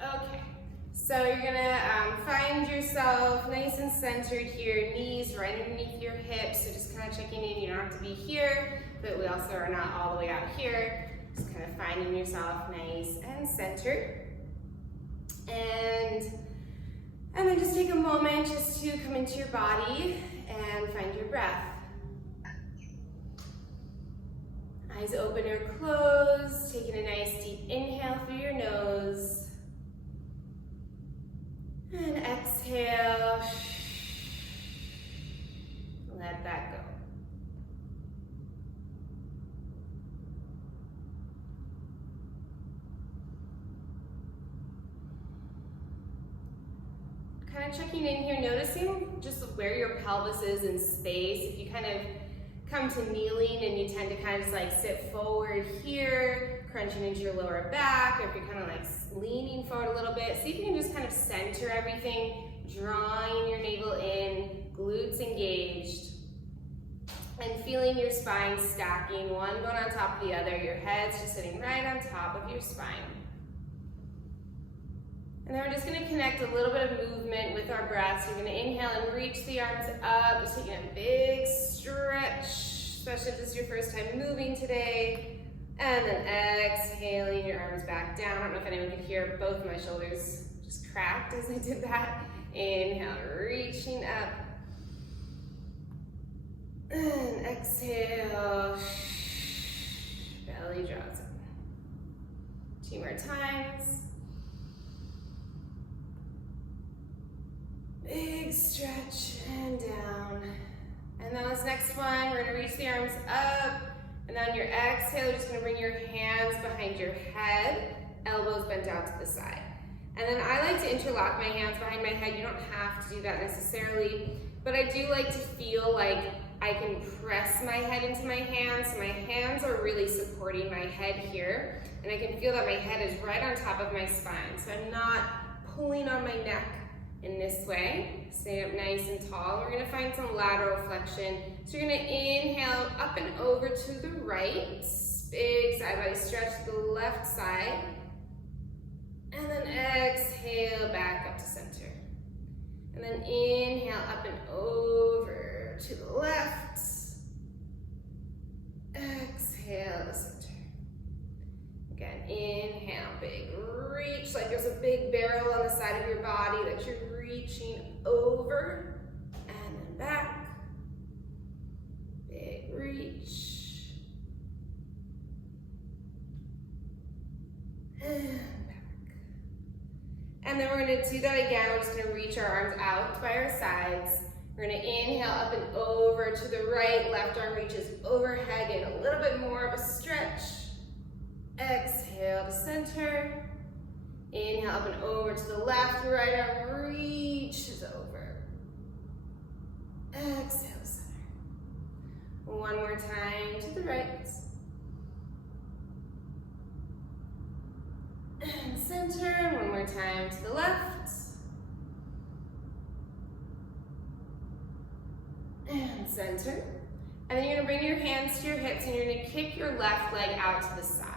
Okay, so you're gonna find yourself nice and centered here, knees right underneath your hips, so just kind of checking in. You don't have to be here, but we also are not all the way out here. Just kind of finding yourself nice and centered. And then just take a moment just to come into your body and find your breath. Eyes open or closed, taking a nice deep inhale through your nose. And exhale, let that go. Kind of checking in here, noticing just where your pelvis is in space. If you kind of come to kneeling and you tend to kind of just like sit forward here, crunching into your lower back, or if you're kind of like leaning forward a little bit, see if you can just kind of center everything, drawing your navel in, glutes engaged, and feeling your spine stacking, one going on top of the other. Your head's just sitting right on top of your spine. And then we're just going to connect a little bit of movement with our breath. So you're going to inhale and reach the arms up, just taking a big stretch, especially if this is your first time moving today. And then exhaling your arms back down. I don't know if anyone could hear, both of my shoulders just cracked as I did that. Inhale, reaching up. And exhale, belly draws in. 2 more times. Big stretch and down. And then this next one, we're gonna reach the arms up, and on your exhale, you're just gonna bring your hands behind your head, elbows bent out to the side. And then I like to interlock my hands behind my head. You don't have to do that necessarily, but I do like to feel like I can press my head into my hands. So my hands are really supporting my head here, and I can feel that my head is right on top of my spine. So I'm not pulling on my neck in this way. Stay up nice and tall. We're gonna find some lateral flexion. So you're gonna inhale up and over to the right. Big side body stretch to the left side. And then exhale back up to center. And then inhale up and over to the left. Exhale to center. Again, inhale, big reach, like there's a big barrel on the side of your body that you're reaching over, and then back, big reach, and back. And then we're gonna do that again. We're just gonna reach our arms out by our sides. We're gonna inhale up and over to the right, left arm reaches overhead, get a little bit more of a stretch. Exhale to center. Inhale up and over to the left, right arm reaches over. Exhale to center. One more time to the right. And center, one more time to the left. And center. And then you're gonna bring your hands to your hips and you're gonna kick your left leg out to the side.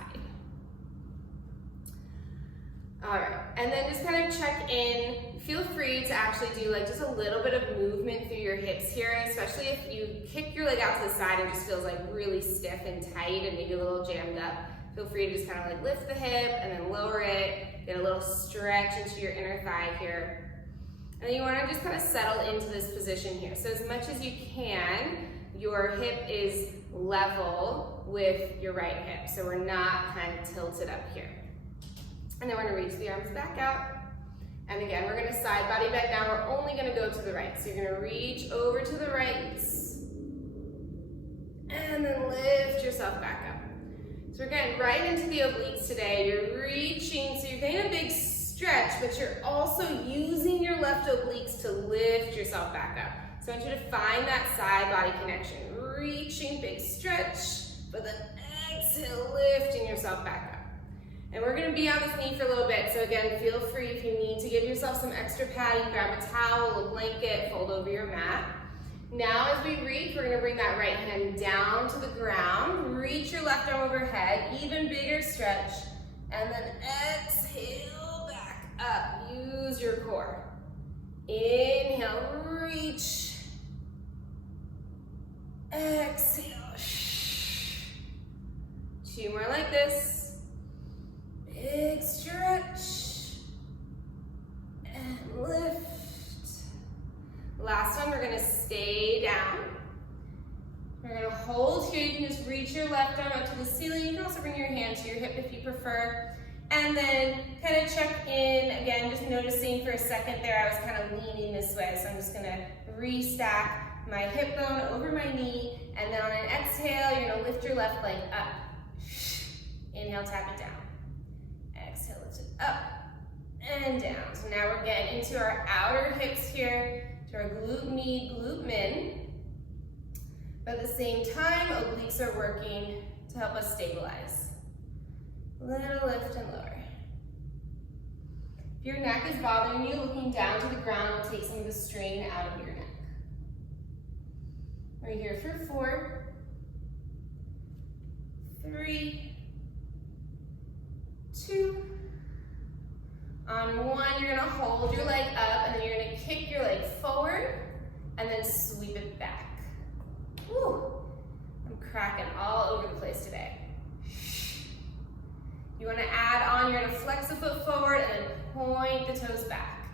All right, and then just kind of check in. Feel free to actually do like just a little bit of movement through your hips here, especially if you kick your leg out to the side and it just feels like really stiff and tight and maybe a little jammed up. Feel free to just kind of like lift the hip and then lower it, get a little stretch into your inner thigh here. And then you want to just kind of settle into this position here. So as much as you can, your hip is level with your right hip. So we're not kind of tilted up here. And then we're gonna reach the arms back out. And again, we're gonna side body bend down. We're only gonna go to the right. So you're gonna reach over to the right. And then lift yourself back up. So we're getting right into the obliques today. You're reaching, so you're getting a big stretch, but you're also using your left obliques to lift yourself back up. So I want you to find that side body connection. Reaching, big stretch, but then exhale, lifting yourself back up. And we're gonna be on this knee for a little bit, so again, feel free if you need to give yourself some extra padding, grab a towel, a blanket, fold over your mat. Now as we reach, we're gonna bring that right hand down to the ground, reach your left arm overhead, even bigger stretch, and then exhale back up. Use your core. Inhale, reach. Exhale. 2 more like this. Big stretch. And lift. Last one, we're gonna stay down. We're gonna hold here. You can just reach your left arm up to the ceiling. You can also bring your hand to your hip if you prefer. And then kind of check in, again, just noticing for a second there, I was kind of leaning this way. So I'm just gonna restack my hip bone over my knee. And then on an exhale, you're gonna lift your left leg up. Inhale, tap it down. Exhale, lift it up and down. So now we're getting into our outer hips here, to our glute med, glute min. But at the same time, obliques are working to help us stabilize. Little lift and lower. If your neck is bothering you, looking down to the ground will take some of the strain out of your neck. We're here for 4, 3, 2. On 1, you're gonna hold your leg up, and then you're gonna kick your leg forward, and then sweep it back. Woo. I'm cracking all over the place today. You wanna add on, you're gonna flex the foot forward, and then point the toes back.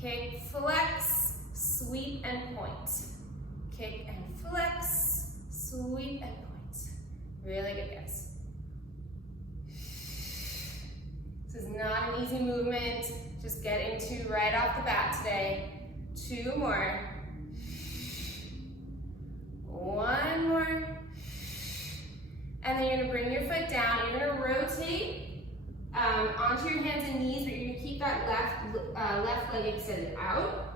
Kick, flex, sweep, and point. Kick and flex, sweep, and point. Really good, guys. This is not an easy movement. Just get into right off the bat today. 2 more. 1 more. And then you're gonna bring your foot down. You're gonna rotate onto your hands and knees, but you're gonna keep that left leg extended out.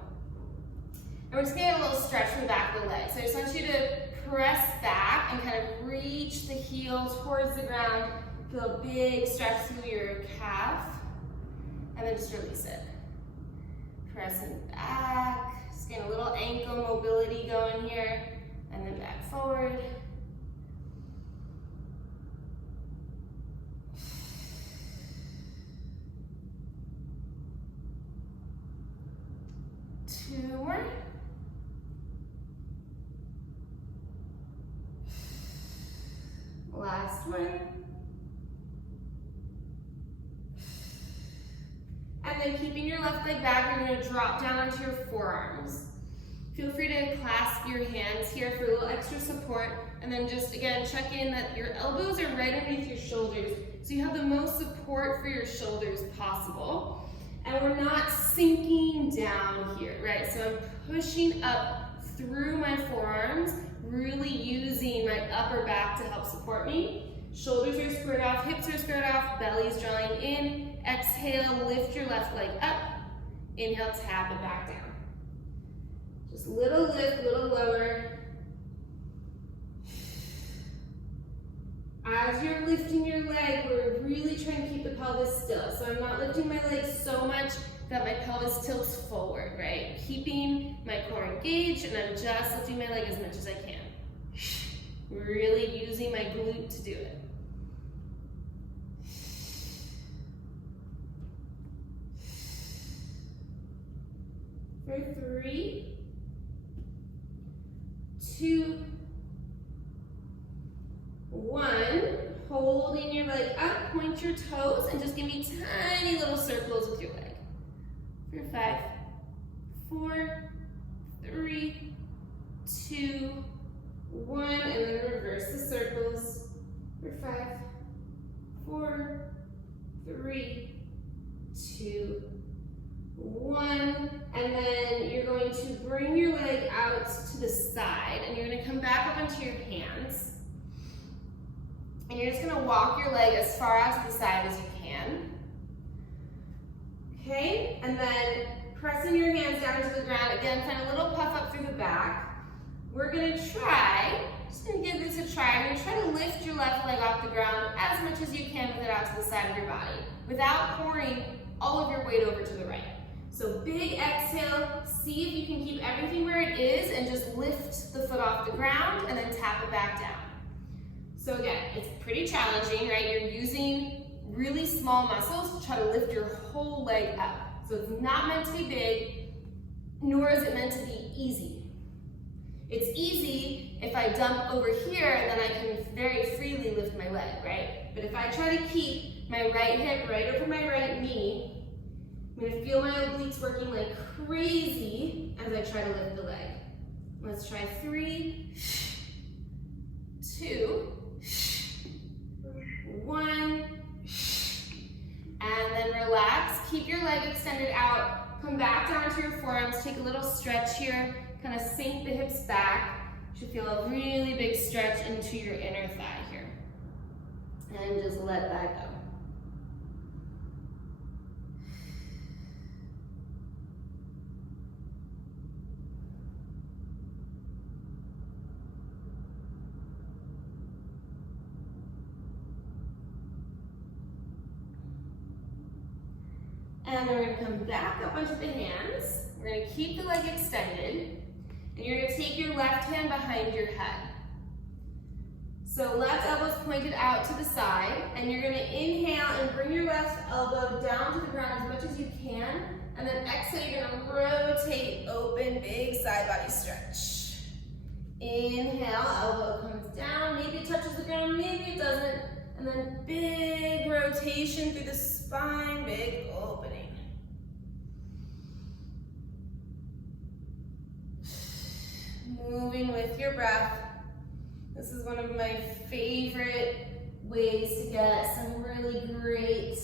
And we're just gonna get a little stretch from the back of the leg. So I just want you to press back and kind of reach the heel towards the ground. Feel a big stretch through your calf, and then just release it. Pressing back, just getting a little ankle mobility going here, and then back forward. Two more. Last one. And then keeping your left leg back, you're going to drop down onto your forearms. Feel free to clasp your hands here for a little extra support. And then just, again, check in that your elbows are right underneath your shoulders, so you have the most support for your shoulders possible. And we're not sinking down here, right? So I'm pushing up through my forearms, really using my upper back to help support me. Shoulders are squared off, hips are squared off, belly's drawing in. Exhale, lift your left leg up. Inhale, tap it back down. Just little lift, little lower. As you're lifting your leg, we're really trying to keep the pelvis still. So I'm not lifting my legs so much that my pelvis tilts forward, right? Keeping my core engaged, and I'm just lifting my leg as much as I can. Really using my glute to do it. For 3, 2, 1. Holding your leg up, point your toes, and just give me tiny little circles with your leg. For 5, 4, 3, 2, 1, and then reverse the circles. For 5, 4, 3, 2, 1, and then you're going to bring your leg out to the side, and you're going to come back up onto your hands, and you're just going to walk your leg as far out to the side as you can. Okay, and then pressing your hands down into the ground, again, find a little puff up through the back. We're going to try, just going to give this a try, I'm going to try to lift your left leg off the ground as much as you can with it out to the side of your body, without pouring all of your weight over to the right. So big exhale, see if you can keep everything where it is and just lift the foot off the ground and then tap it back down. So again, it's pretty challenging, right? You're using really small muscles to try to lift your whole leg up. So it's not meant to be big, nor is it meant to be easy. It's easy if I dump over here and then I can very freely lift my leg, right? But if I try to keep my right hip right over my right knee, I'm gonna feel my obliques working like crazy as I try to lift the leg. Let's try 3, 2, 1, and then relax. Keep your leg extended out. Come back down to your forearms. Take a little stretch here. Kind of sink the hips back. You should feel a really big stretch into your inner thigh here. And just let that go. And then we're gonna come back up onto the hands. We're gonna keep the leg extended. And you're gonna take your left hand behind your head. So left elbow's pointed out to the side, and you're gonna inhale and bring your left elbow down to the ground as much as you can. And then exhale, you're gonna rotate, open, big side body stretch. Inhale, elbow comes down, maybe it touches the ground, maybe it doesn't. And then big rotation through the spine, big opening. Moving with your breath. This is one of my favorite ways to get some really great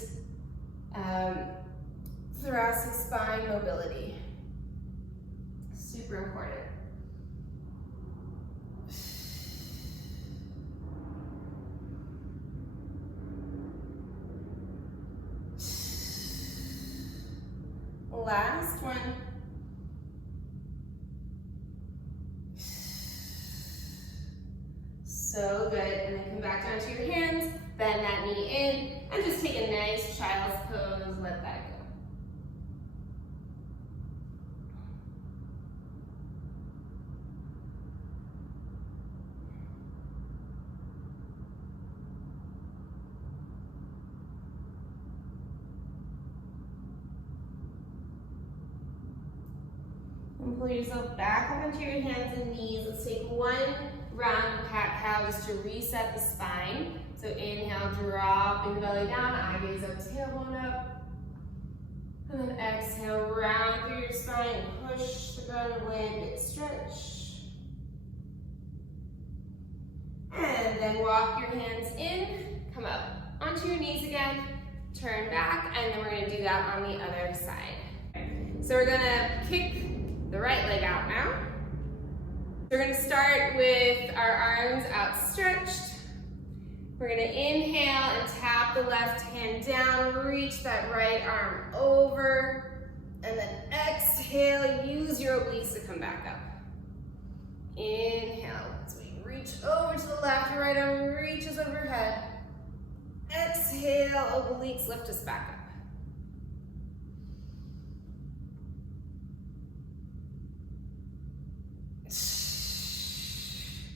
thoracic spine mobility. Super important. Last one. So good, and then come back down to your hands, bend that knee in, and just take a nice child's pose, let that go. And pull yourself back up onto your hands and knees. Let's take one round of cat-cow just to reset the spine. So inhale, dropping the belly down, eye gaze up, tailbone up. And then exhale, round through your spine, push the ground away, big stretch. And then walk your hands in, come up onto your knees again, turn back, and then we're gonna do that on the other side. So we're gonna kick the right leg out now. We're going to start with our arms outstretched. We're going to inhale and tap the left hand down, reach that right arm over, and then exhale, use your obliques to come back up. Inhale, as we reach over to the left, your right arm reaches overhead. Exhale, obliques lift us back up.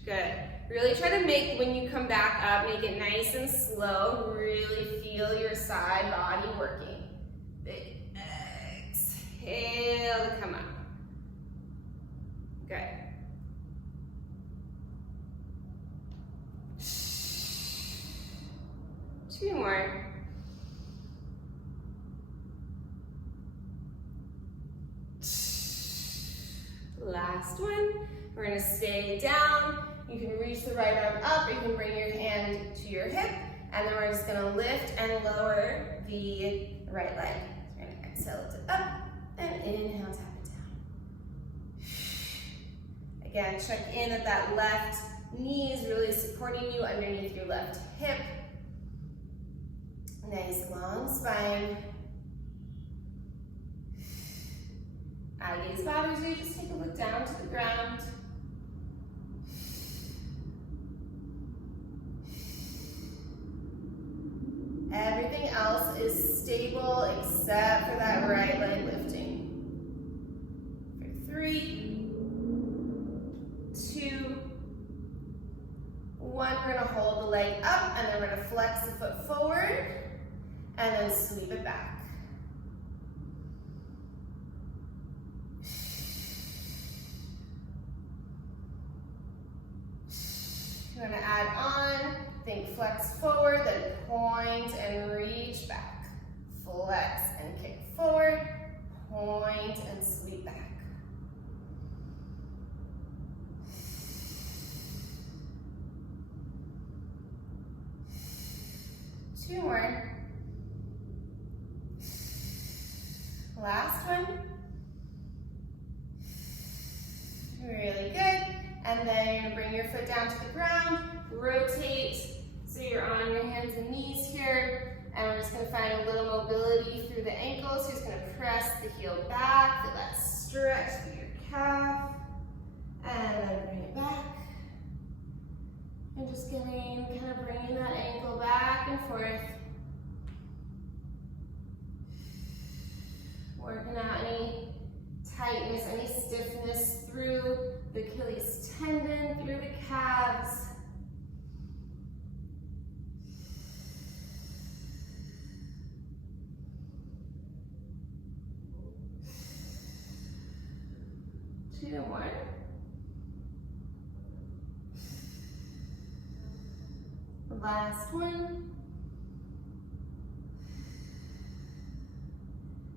Good. Really try to make, when you come back up, make it nice and slow. Really feel your side body working. Big exhale to come up. Good. Two more. Last one. We're going to stay down. You can reach the right arm up, or you can bring your hand to your hip, and then we're just going to lift and lower the right leg. So we're going to exhale, lift it up, and inhale, tap it down. Again, check in that left knee is really supporting you underneath your left hip. Nice long spine. Eye gaze bothers you, just take a look down to the ground. Everything else is stable except for that right leg lifting. For 3, 2, 1, we're gonna hold the leg up, and then we're gonna flex the foot forward, and then sweep it back. You're gonna add on, think flex forward, then point and reach back. Flex and kick forward, point and sweep back. Two more. Last one. Really good. And then you're gonna bring your foot down to the ground, rotate, so you're on your hands and knees here, and we're just gonna find a little mobility through the ankles. You're just gonna press the heel back, feel that stretch through your calf, and then bring it back. And just getting, kind of bringing that ankle back and forth. Working out any tightness, any stiffness through the Achilles tendon, through the calves. Two more. Last one.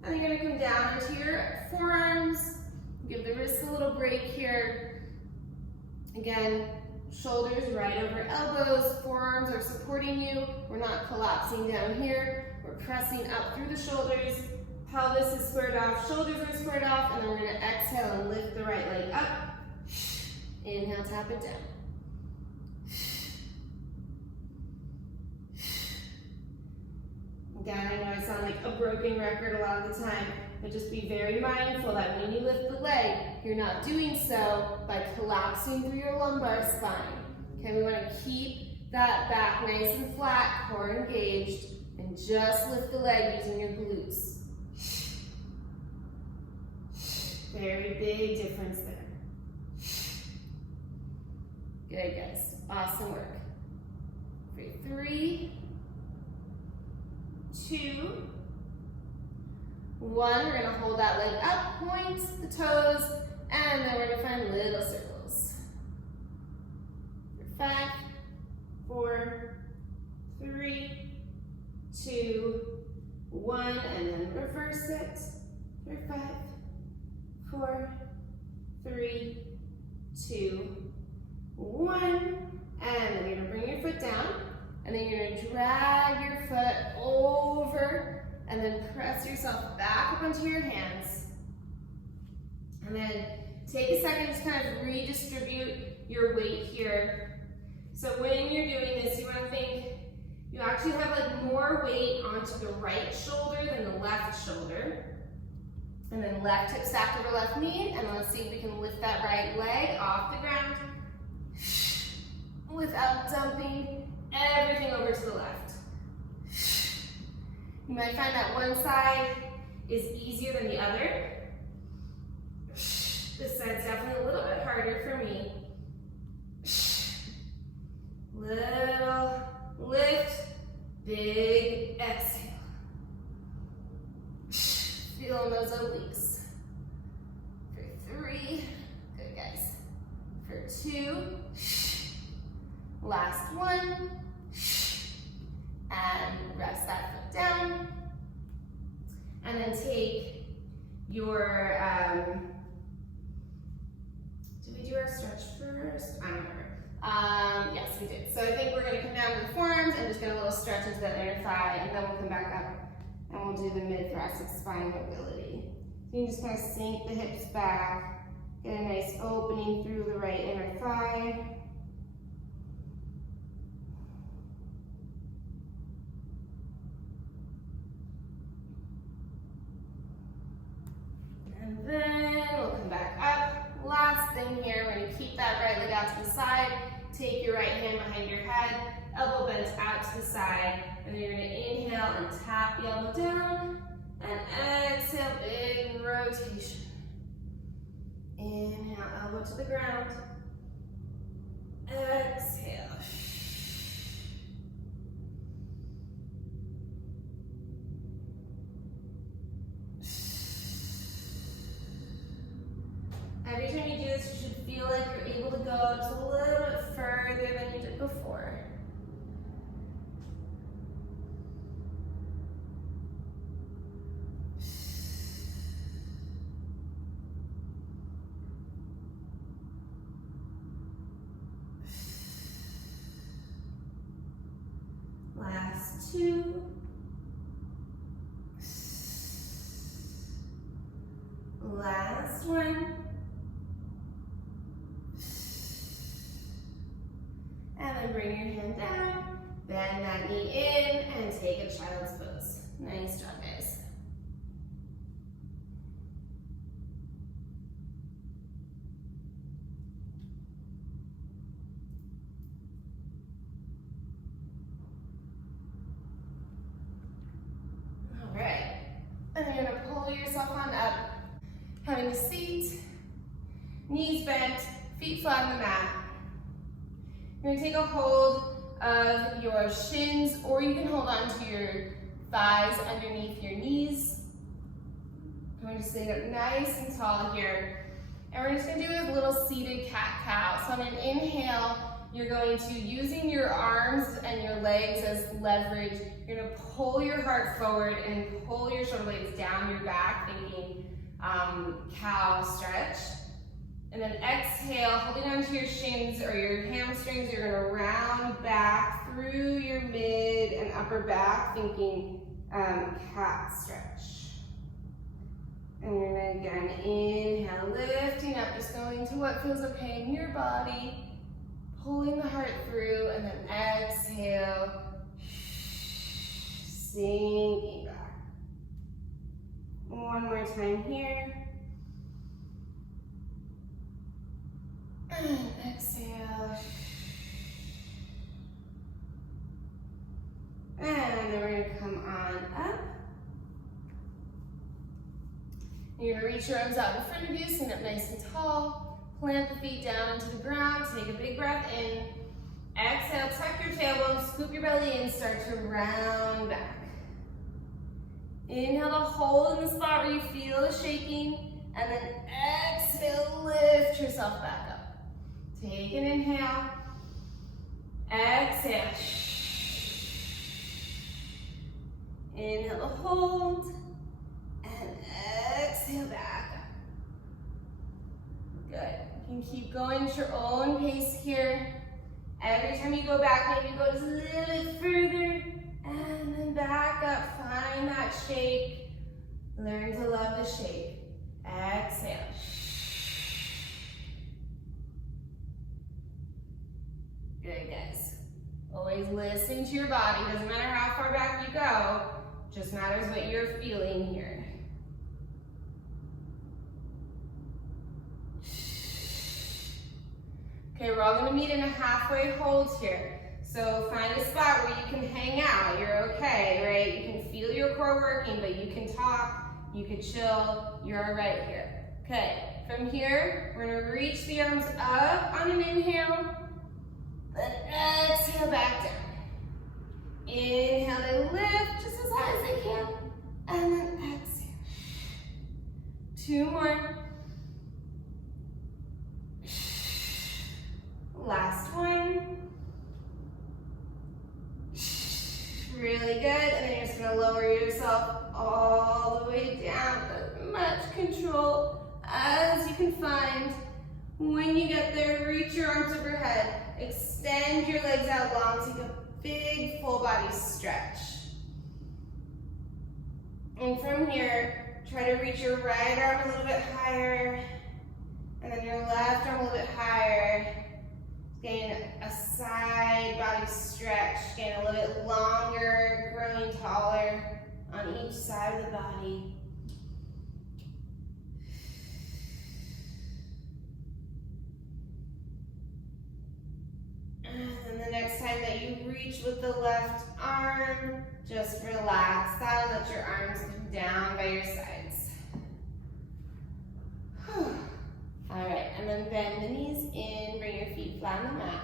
And you're gonna come down into your forearms. Give the wrists a little break here. Again, shoulders right over elbows, forearms are supporting you. We're not collapsing down here. We're pressing up through the shoulders. Pelvis is squared off, shoulders are squared off, and then we're gonna exhale and lift the right leg up. Inhale, tap it down. Again, I know I sound like a broken record a lot of the time, but just be very mindful that when you lift the leg, you're not doing so by collapsing through your lumbar spine. Okay, we want to keep that back nice and flat, core engaged, and just lift the leg using your glutes. Very big difference there. Good, guys. Awesome work. Great. 3, 2, 1. We're going to hold that leg up, point the toes, and then we're going to find little circles. 5, 4, 3, 2, 1, and then reverse it. 5, 4, 3, 2, 1, and then you're going to bring your foot down, and then you're going to drag your foot over, and then press yourself back up onto your hands. And then take a second to kind of redistribute your weight here. So when you're doing this, you want to think you actually have like more weight onto the right shoulder than the left shoulder. And then left hip stacked over left knee, and let's see if we can lift that right leg off the ground without dumping everything over to the left. You might find that one side is easier than the other. This side's definitely a little bit harder for me. Little lift, big exhale. Feeling those obliques. For 3, good guys. For 2, last one, and rest that foot down. And then take your, did we do our stretch first? I don't remember. Yes, we did. So I think we're gonna come down to the forearms and just get a little stretch into that inner thigh, and then we'll come back up and we'll do the mid-thoracic spine mobility. So you can just kind of sink the hips back, get a nice opening through the right inner thigh. And then we'll come back up. Last thing here, we're gonna keep that right leg out to the side. Take your right hand behind your head, elbow bent out to the side, and then you're gonna inhale and tap the elbow down, and exhale, big rotation. Inhale, elbow to the ground. Exhale. Every time you do this, you should feel like you're able to go just a little bit further than you did last 2. Last 1. And then bring your hand down, bend that knee in, and take a child's pose. Nice job, guys. All right, and then you're gonna pull yourself on up, having a seat, knees bent, feet flat on the mat. You're gonna take a hold of your shins, or you can hold on to your thighs underneath your knees. I'm going to sit up nice and tall here. And we're just gonna do a little seated cat-cow. So on an inhale, you're going to, using your arms and your legs as leverage, you're gonna pull your heart forward and pull your shoulder blades down your back, thinking cow stretch. And then exhale, holding onto your shins or your hamstrings, you're gonna round back through your mid and upper back, thinking cat stretch. And you're gonna again inhale, lifting up, just going to what feels okay in your body, pulling the heart through, and then exhale, sinking back. One more time here. And exhale. And then we're going to come on up. You're going to reach your arms out in front of you, stand up nice and tall. Plant the feet down into the ground. Take a big breath in. Exhale, tuck your tailbone, scoop your belly in, start to round back. Inhale to hold in the spot where you feel the shaking, and then exhale, lift yourself back up. Take an inhale, exhale. Inhale to hold, and exhale back up. Good. You can keep going at your own pace here. Every time you go back, maybe go just a little bit further, and then back up. Find that shake. Learn to love the shake. Exhale. Good, guys. Always listen to your body. Doesn't matter how far back you go, just matters what you're feeling here. Okay, we're all gonna meet in a halfway hold here. So find a spot where you can hang out. You're okay, right? You can feel your core working, but you can talk, you can chill. You're all right here. Okay, from here, we're gonna reach the arms up on an inhale. Then exhale back down. Inhale to lift just as high as I can. And then exhale. 2 more. Last one. Really good. And then you're just going to lower yourself all the way down with as much control as you can find. When you get there, reach your arms overhead. Extend your legs out long. Take a big full body stretch. And from here, try to reach your right arm a little bit higher. And then your left arm a little bit higher. Gain a side body stretch. Gain a little bit longer, growing taller on each side of the body. And the next time that you reach with the left arm, just relax that and let your arms come down by your sides. All right, and then bend the knees in, bring your feet flat on the mat.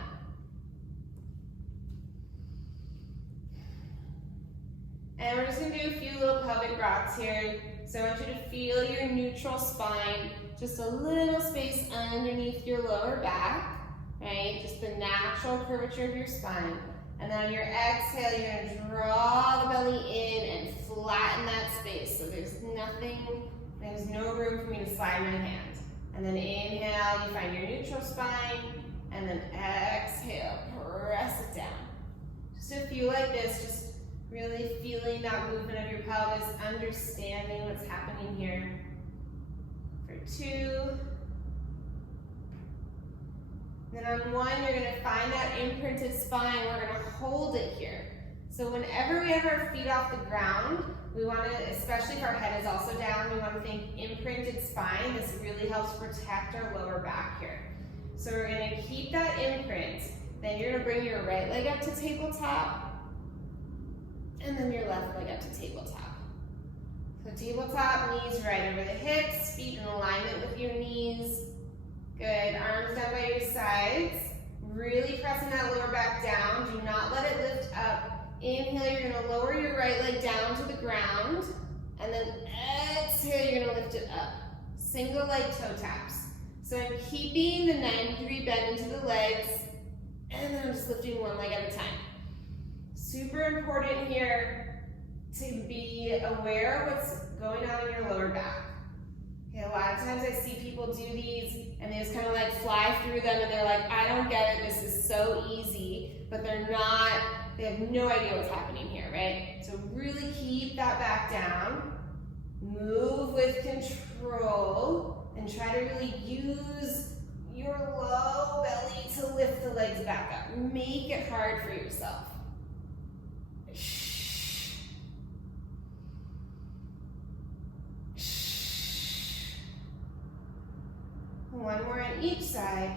And we're just gonna do a few little pelvic rocks here. So I want you to feel your neutral spine, just a little space underneath your lower back. Right, just the natural curvature of your spine. And then on your exhale, you're gonna draw the belly in and flatten that space. So there's no room for me to slide my hand. And then inhale, you find your neutral spine, and then exhale, press it down. Just a few like this, just Really feeling that movement of your pelvis, understanding what's happening here. For 2. Then on 1, you're going to find that imprinted spine. We're going to hold it here. So whenever we have our feet off the ground, we want to, especially if our head is also down, we want to think imprinted spine. This really helps protect our lower back here. So we're going to keep that imprint. Then you're going to bring your right leg up to tabletop. And then your left leg up to tabletop. So tabletop, knees right over the hips, feet in alignment with your knees. Good, arms down by your sides. Really pressing that lower back down. Do not let it lift up. Inhale, you're gonna lower your right leg down to the ground. And then exhale, you're gonna lift it up. Single leg toe taps. So I'm keeping the 90-degree bend into the legs. And then I'm just lifting one leg at a time. Super important here to be aware of what's going on in your lower back. Okay, a lot of times I see people do these and they just kind of like fly through them and they're like, I don't get it, this is so easy, but they have no idea what's happening here, right? So really keep that back down, move with control, and try to really use your low belly to lift the legs back up. Make it hard for yourself. One more on each side.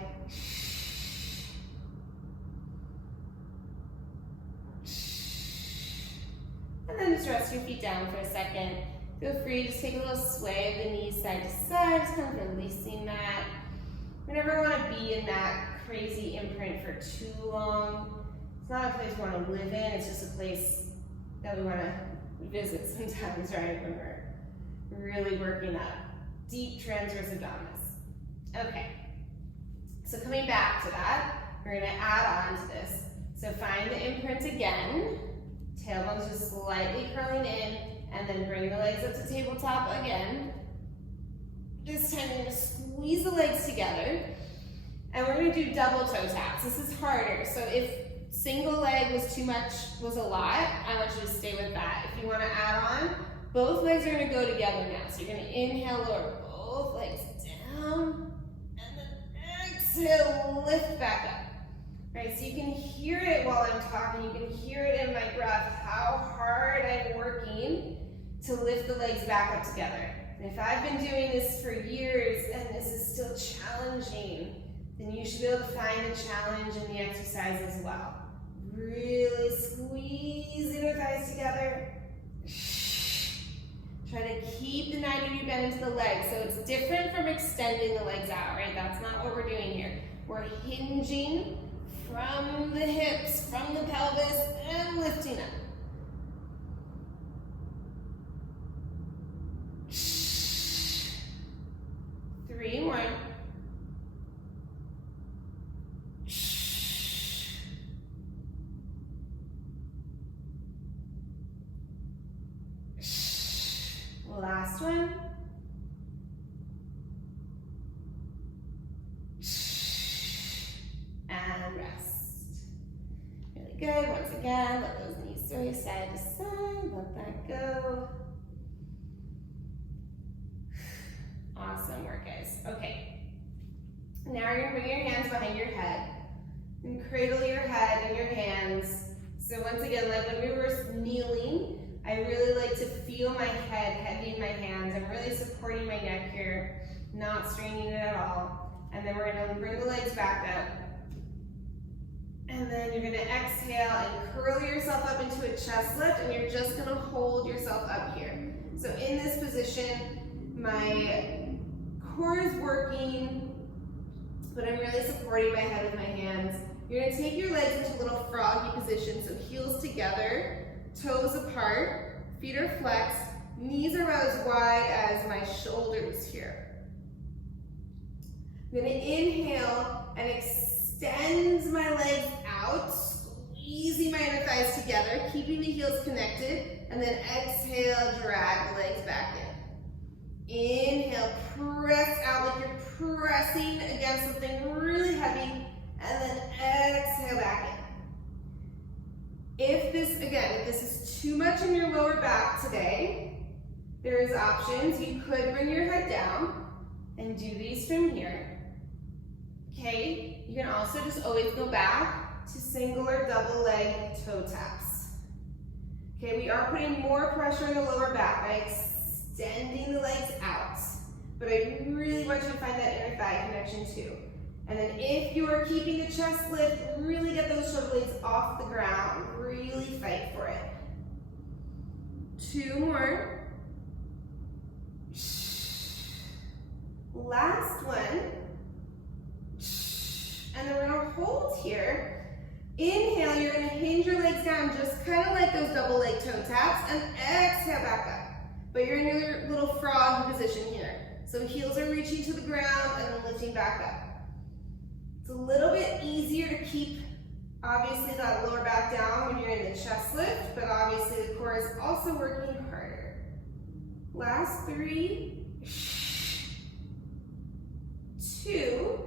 And then just rest your feet down for a second. Feel free to just take a little sway of the knees side to side, just kind of releasing that. We never want to be in that crazy imprint for too long. It's not a place we want to live in, it's just a place that we want to visit sometimes, right? When we're really working up. Deep transverse abdominis. Okay, so coming back to that, we're going to add on to this. So find the imprint again, tailbone's just slightly curling in, and then bring the legs up to tabletop again. This time you're going to squeeze the legs together, and we're going to do double toe taps. This is harder, so if single leg was too much, was a lot, I want you to stay with that. If you want to add on, both legs are going to go together now. So you're going to inhale, lower both legs down, exhale, lift back up. Right, so you can hear it while I'm talking, you can hear it in my breath, how hard I'm working to lift the legs back up together. And if I've been doing this for years and this is still challenging, then you should be able to find the challenge in the exercise as well. Really squeeze inner thighs together. Try to keep the 90-degree bend into the legs. So it's different from extending the legs out, right? That's not what we're doing here. We're hinging from the hips, from the pelvis, and lifting up. Three more. Last one. And rest. Really good. Once again, let those knees sway side to side. Let that go. Awesome work, guys. Okay. Now you're going to bring your hands behind your head and cradle your head in your hands. So once again, like when we were kneeling, I really like to feel my head heavy in my hands. I'm really supporting my neck here, not straining it at all. And then we're going to bring the legs back up. And then you're going to exhale and curl yourself up into a chest lift, and you're just going to hold yourself up here. So in this position, my core is working, but I'm really supporting my head with my hands. You're going to take your legs into a little froggy position, so heels together, toes apart, feet are flexed, knees are about as wide as my shoulders here. I'm going to inhale and extend my legs out, squeezing my inner thighs together, keeping the heels connected, and then exhale, drag the legs back in. Inhale, press out like you're pressing against something really heavy, and then exhale back in. If this is too much in your lower back today, there's options. You could bring your head down and do these from here. Okay, you can also just always go back to single or double leg toe taps. Okay, we are putting more pressure in the lower back by extending the legs out, but I really want you to find that inner thigh connection too. And then if you are keeping the chest lift, really get those shoulder blades off the ground. Really fight for it. 2 more. Last one. And then we're gonna hold here. Inhale, you're gonna hinge your legs down just kind of like those double leg toe taps, and exhale back up. But you're in your little frog position here. So heels are reaching to the ground and then lifting back up. It's a little bit easier to keep, obviously, that lower back down when you're in the chest lift, but obviously the core is also working harder. Last 3, 2,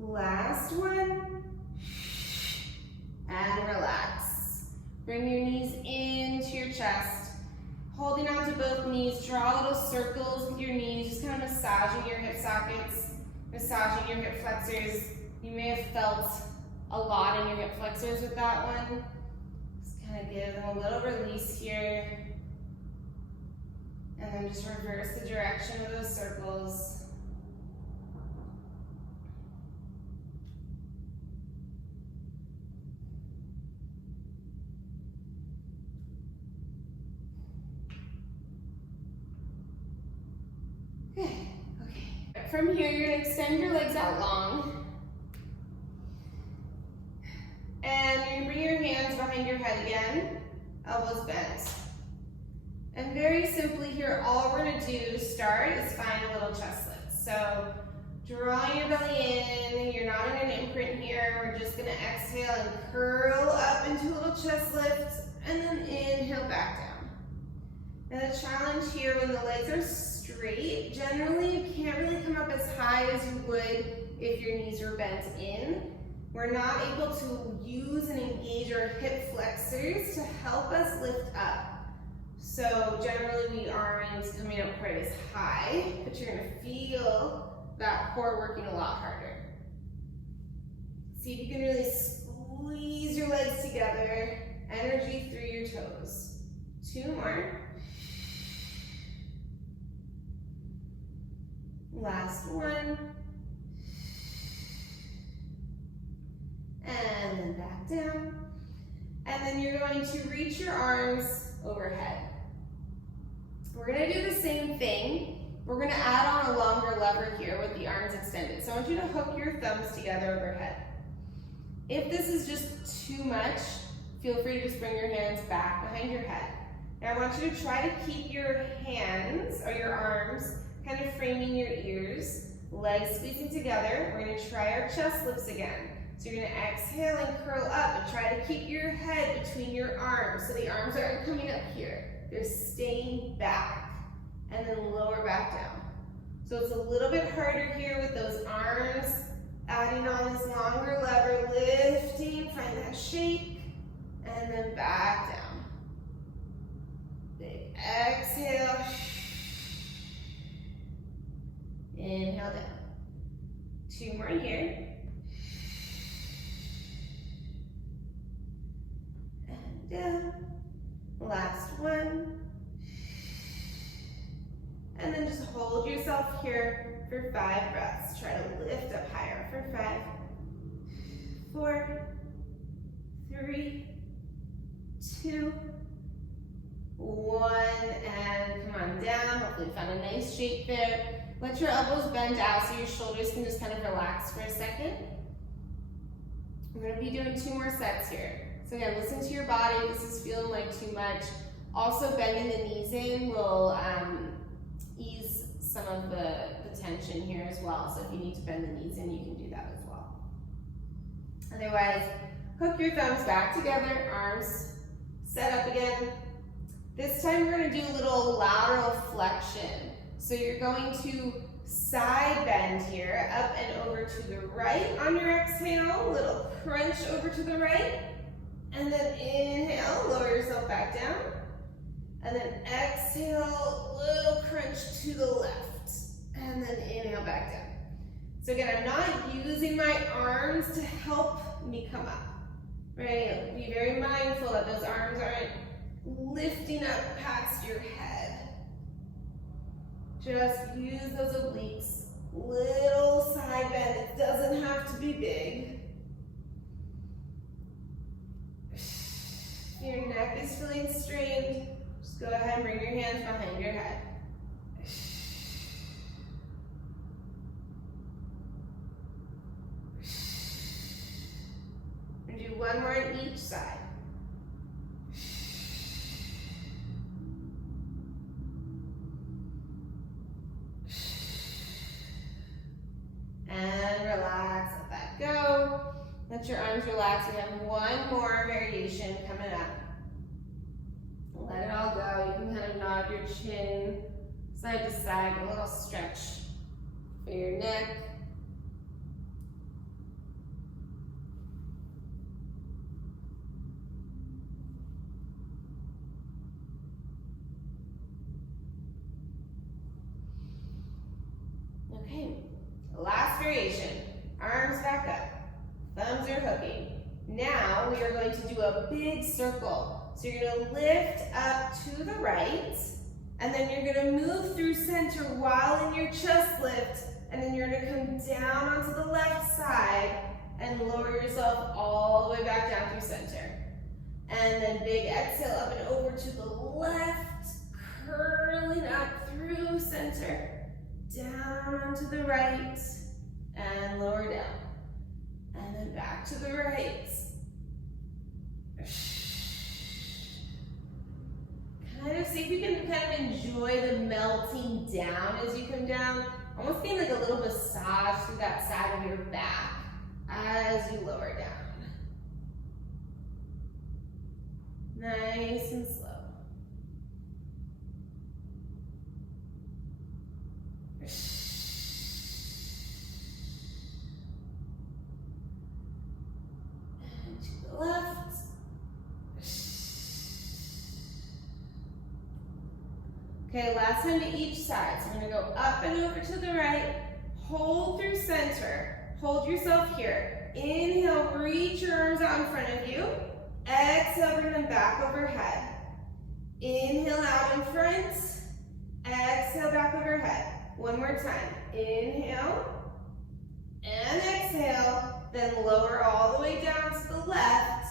last 1, and relax. Bring your knees into your chest. Holding onto both knees, draw little circles with your knees, just kind of massaging your hip sockets. Massaging your hip flexors. You may have felt a lot in your hip flexors with that one. Just kind of give them a little release here. And then just reverse the direction of those circles. From here, you're going to extend your legs out long. And you're going to bring your hands behind your head again, elbows bent. And very simply here, all we're going to do to start is find a little chest lift. So drawing your belly in, you're not in an imprint here. We're just going to exhale and curl up into a little chest lift, and then inhale back down. And the challenge here, when the legs are straight, generally you can't really come up as high as you would if your knees are bent in. We're not able to use and engage our hip flexors to help us lift up. So generally we aren't coming up quite as high, but you're going to feel that core working a lot harder. See if you can really squeeze your legs together, energy through your toes. 2 more. Last 1. And then back down. And then you're going to reach your arms overhead. We're going to do the same thing. We're going to add on a longer lever here with the arms extended. So I want you to hook your thumbs together overhead. If this is just too much, feel free to just bring your hands back behind your head. Now I want you to try to keep your hands or your arms kind of framing your ears, legs squeezing together. We're going to try our chest lifts again. So you're going to exhale and curl up and try to keep your head between your arms. So the arms aren't coming up here. They're staying back. And then lower back down. So it's a little bit harder here with those arms. Adding on this longer lever, lifting, find that shape. And then back down. Big exhale. Inhale down. 2 more here. And down. Last 1. And then just hold yourself here for 5 breaths. Try to lift up higher for 5, 4, 3, 2, 1, and come on down. Hopefully you found a nice shape there. Let your elbows bend out so your shoulders can just kind of relax for a second. We're going to be doing 2 more sets here. So again, listen to your body if this is feeling like too much. Also, bending the knees in will ease some of the tension here as well. So if you need to bend the knees in, you can do that as well. Otherwise, hook your thumbs back together, arms set up again. This time we're going to do a little lateral flexion. So you're going to side bend here, up and over to the right on your exhale, little crunch over to the right, and then inhale, lower yourself back down, and then exhale, little crunch to the left, and then inhale back down. So again, I'm not using my arms to help me come up, right? Be very mindful that those arms aren't lifting up past your head. Just use those obliques. Little side bend, it doesn't have to be big. If your neck is feeling strained, just go ahead and bring your hands behind your head. And do one more on each side. And relax, let that go. Let your arms relax. We have one more variation coming up. Let it all go. You can kind of nod your chin side to side, a little stretch for your neck. Okay. Last variation, arms back up, thumbs are hooking. Now we are going to do a big circle. So you're going to lift up to the right, and then you're going to move through center while in your chest lift, and then you're going to come down onto the left side and lower yourself all the way back down through center. And then big exhale up and over to the left, curling up through center. Down onto the right, and lower down. And then back to the right. Kind of see if you can kind of enjoy the melting down as you come down. Almost getting like a little massage through that side of your back as you lower down. Nice and slow. And to the left. Okay, last time to each side. So we're gonna go up and over to the right, hold through center, hold yourself here. Inhale, reach your arms out in front of you. Exhale, bring them back overhead. Inhale out in front, exhale back overhead. One more time. Inhale and exhale, then lower all the way down to the left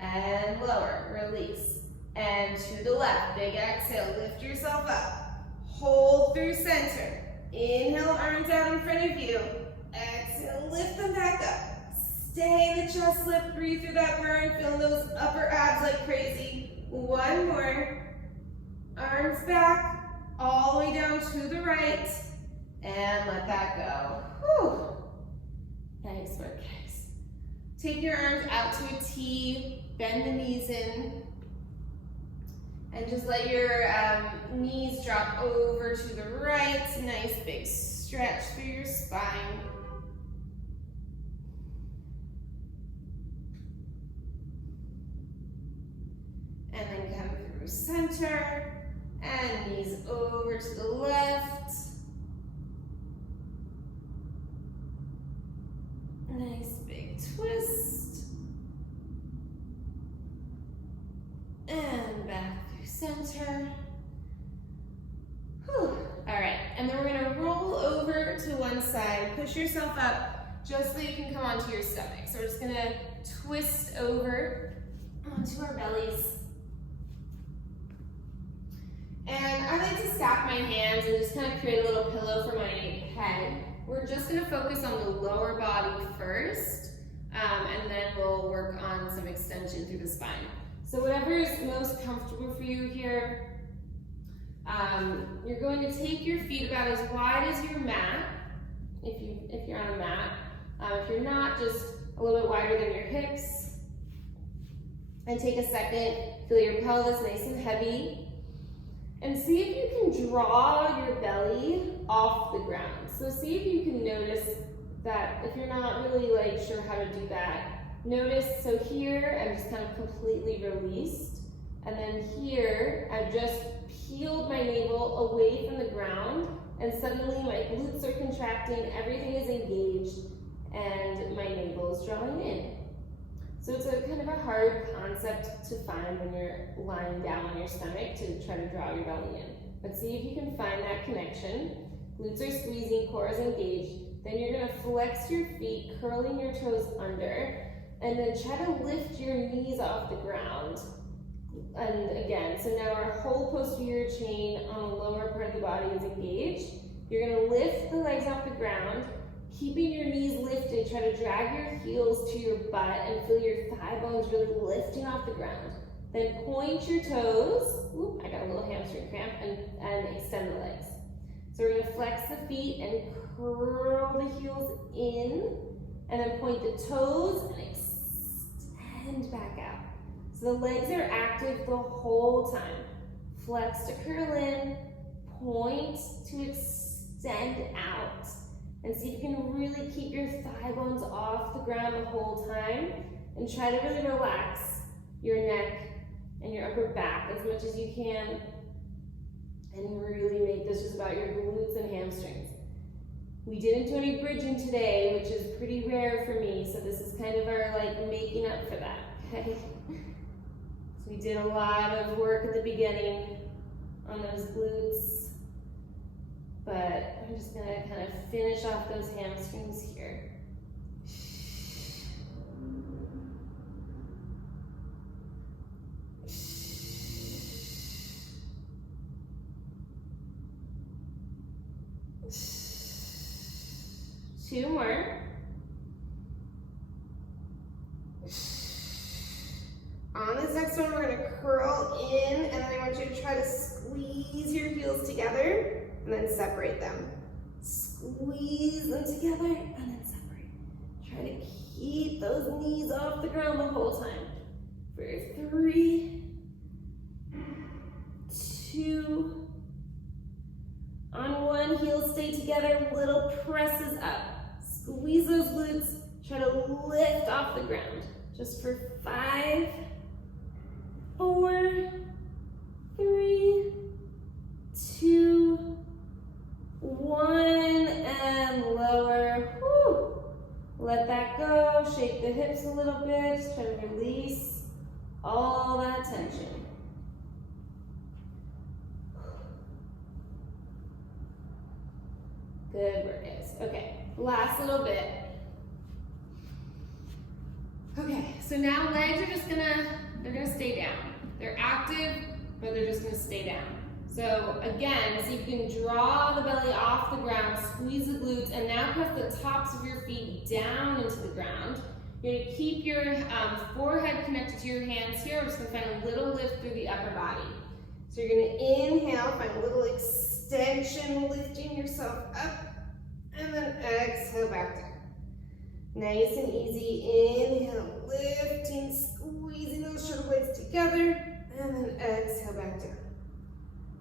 and lower, release. And to the left, big exhale, lift yourself up. Hold through center. Inhale, arms out in front of you. Exhale, lift them back up. Stay in the chest lift, breathe through that burn, feel those upper abs like crazy. One more. Arms back, all the way down to the right. And let that go. Whew. Nice work, guys. Take your arms out to a T, bend the knees in. And just let your knees drop over to the right. Nice big stretch through your spine. And then come through center. And knees over to the left. Nice big twist. And back. Center. Whew. All right, and then we're gonna roll over to one side, push yourself up just so you can come onto your stomach. So we're just gonna twist over onto our bellies. And I like to stack my hands and just kind of create a little pillow for my head. We're just gonna focus on the lower body first, and then we'll work on some extension through the spine. So whatever is most comfortable for you here, you're going to take your feet about as wide as your mat, if you're on a mat. If you're not, just a little bit wider than your hips. And take a second, feel your pelvis nice and heavy. And see if you can draw your belly off the ground. So see if you can notice that if you're not really like sure how to do that. Notice, so here I'm just kind of completely released. And then here I've just peeled my navel away from the ground and suddenly my glutes are contracting, everything is engaged, and my navel is drawing in. So it's a kind of a hard concept to find when you're lying down on your stomach to try to draw your belly in. But see if you can find that connection. Glutes are squeezing, core is engaged. Then you're gonna flex your feet, curling your toes under, and then try to lift your knees off the ground. And again, so now our whole posterior chain on the lower part of the body is engaged. You're gonna lift the legs off the ground, keeping your knees lifted, try to drag your heels to your butt and feel your thigh bones really lifting off the ground. Then point your toes, oop, I got a little hamstring cramp, and extend the legs. So we're gonna flex the feet and curl the heels in, and then point the toes and extend back out. So the legs are active the whole time. Flex to curl in, point to extend out. And see if you can really keep your thigh bones off the ground the whole time. And try to really relax your neck and your upper back as much as you can. And really make this just about your glutes and hamstrings. We didn't do any bridging today, which is pretty rare for me. So this is kind of our like making up for that, okay? So we did a lot of work at the beginning on those glutes. But I'm just gonna kind of finish off those hamstrings here. 2 more. On this next one, we're gonna curl in, and then I want you to try to squeeze your heels together and then separate them. Squeeze them together and then separate. Try to keep those knees off the ground the whole time. For 3, 2, on one heel, stay together, little presses up. Squeeze those glutes, try to lift off the ground. Just for 5, 4, 3, 2, 1, and lower. Whew. Let that go, shake the hips a little bit, just try to release all that tension. Good work, guys. Okay, last little bit. Okay, so now legs are just they're gonna stay down. They're active, but they're just gonna stay down. So again, see if you can draw the belly off the ground, squeeze the glutes, and now press the tops of your feet down into the ground. You're gonna keep your forehead connected to your hands here. We're just gonna find a little lift through the upper body. So you're gonna inhale, find a little extension, lifting yourself up, and then exhale back down. Nice and easy, inhale, lifting, squeezing those shoulder blades together, and then exhale back down.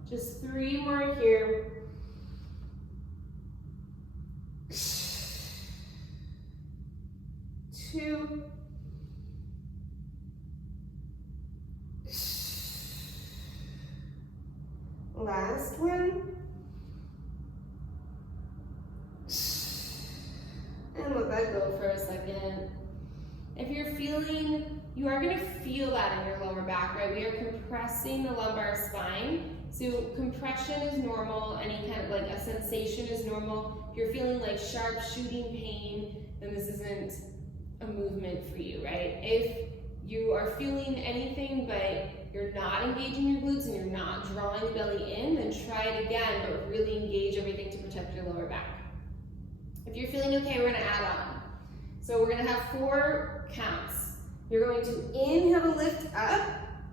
Just 3 more here. 2. Last one. And let that go for a second. If you're feeling, you are going to feel that in your lower back, right? We are compressing the lumbar spine. So compression is normal, any kind of like a sensation is normal. If you're feeling like sharp shooting pain, then this isn't a movement for you, right? If you are feeling anything but you're not engaging your glutes and you're not drawing the belly in, then try it again, but really engage everything to protect your lower back. If you're feeling okay, we're gonna add on. So we're gonna have 4 counts. You're going to inhale to lift up,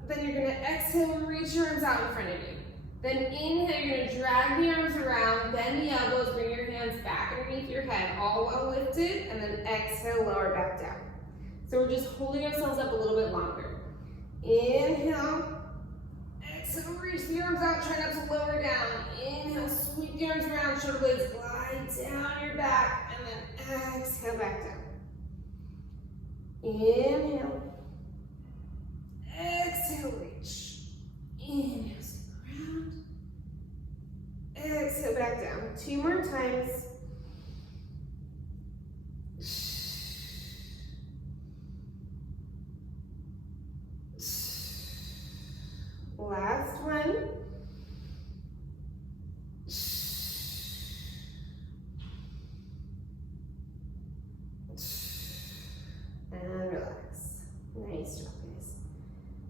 then you're gonna exhale and reach your arms out in front of you. Then inhale, you're gonna drag the arms around, bend the elbows, bring your hands back underneath your head, all well lifted, and then exhale, lower back down. So we're just holding ourselves up a little bit longer. Inhale, Exhale, reach the arms out, try not to lower down. Inhale, sweep the arms around, shoulder blades glide down your back, and then exhale back down. Inhale. Exhale, reach. Inhale, sweep around. Exhale, back down. 2 more times. Last one. And relax. Nice job, guys.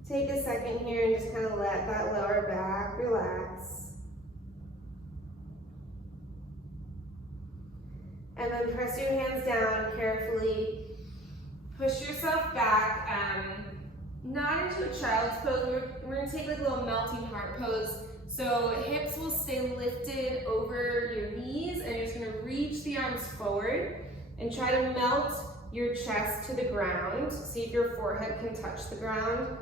Take a second here and just kind of let that lower back relax. And then press your hands down carefully. Push yourself back. Not into a child's pose. We're going to take like a little melting heart pose. So hips will stay lifted over your knees, and you're just going to reach the arms forward and try to melt your chest to the ground. See if your forehead can touch the ground.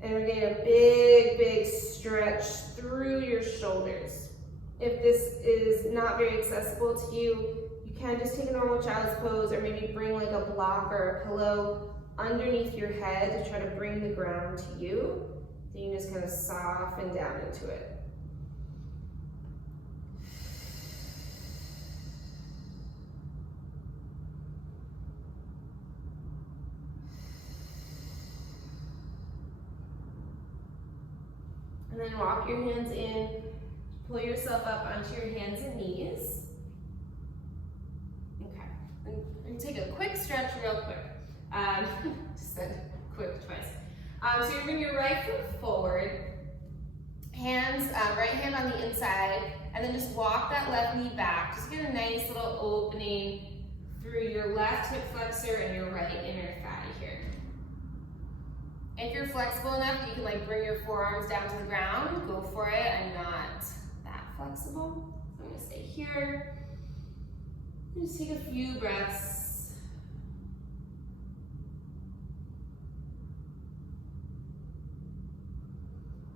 And we're getting a big, big stretch through your shoulders. If this is not very accessible to you, you can just take a normal child's pose, or maybe bring like a block or a pillow underneath your head to try to bring the ground to you. So you can just kind of soften down into it. And then walk your hands in, pull yourself up onto your hands and knees. Okay, and take a quick stretch real quick. Just said quick twice. So you're bring your right foot forward, hands, right hand on the inside, and then just walk that left knee back. Just get a nice little opening through your left hip flexor and your right inner thigh here. If you're flexible enough, you can like bring your forearms down to the ground. Go for it. I'm not that flexible. So I'm gonna stay here. And just take a few breaths.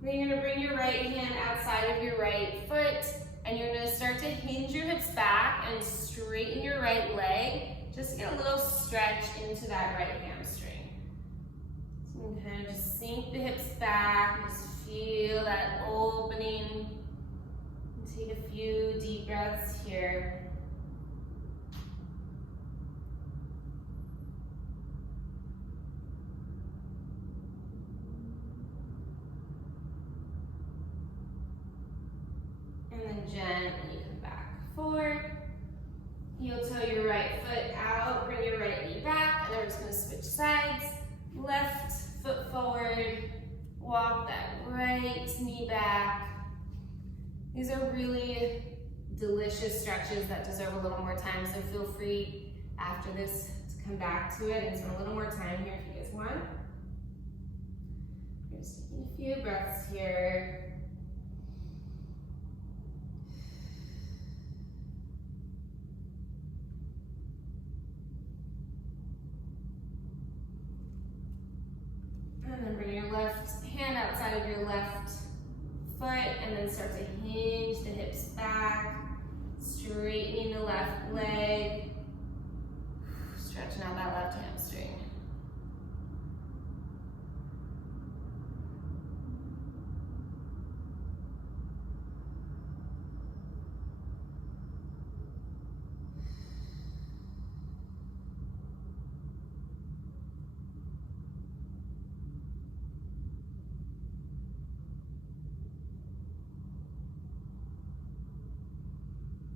Then you're gonna bring your right hand outside of your right foot, and you're gonna start to hinge your hips back and straighten your right leg, just to get a little stretch into that right hamstring. So you can kind of just sink the hips back, just feel that opening. And take a few deep breaths here. And then gently come back forward. Heel toe your right foot out, bring your right knee back, and then we're just gonna switch sides. Left foot forward, walk that right knee back. These are really delicious stretches that deserve a little more time, so feel free after this to come back to it and spend a little more time here if you guys want. We're just taking a few breaths here. And then bring your left hand outside of your left foot, and then start to hinge the hips back, straightening the left leg, stretching out that left hamstring.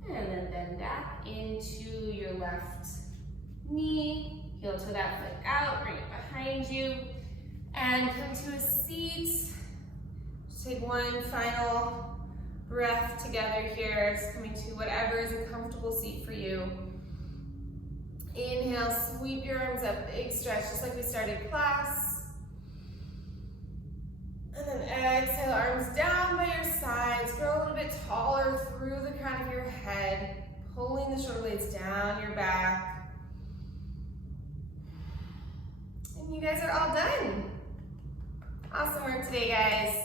And then bend back into your left knee, heel toe that foot out, bring it behind you, and come to a seat. Just take one final breath together here, just coming to whatever is a comfortable seat for you. Inhale, sweep your arms up, big stretch, just like we started class. And then exhale, arms down by your sides, grow a little bit taller through the crown of your head, pulling the shoulder blades down your back. And you guys are all done. Awesome work today, guys.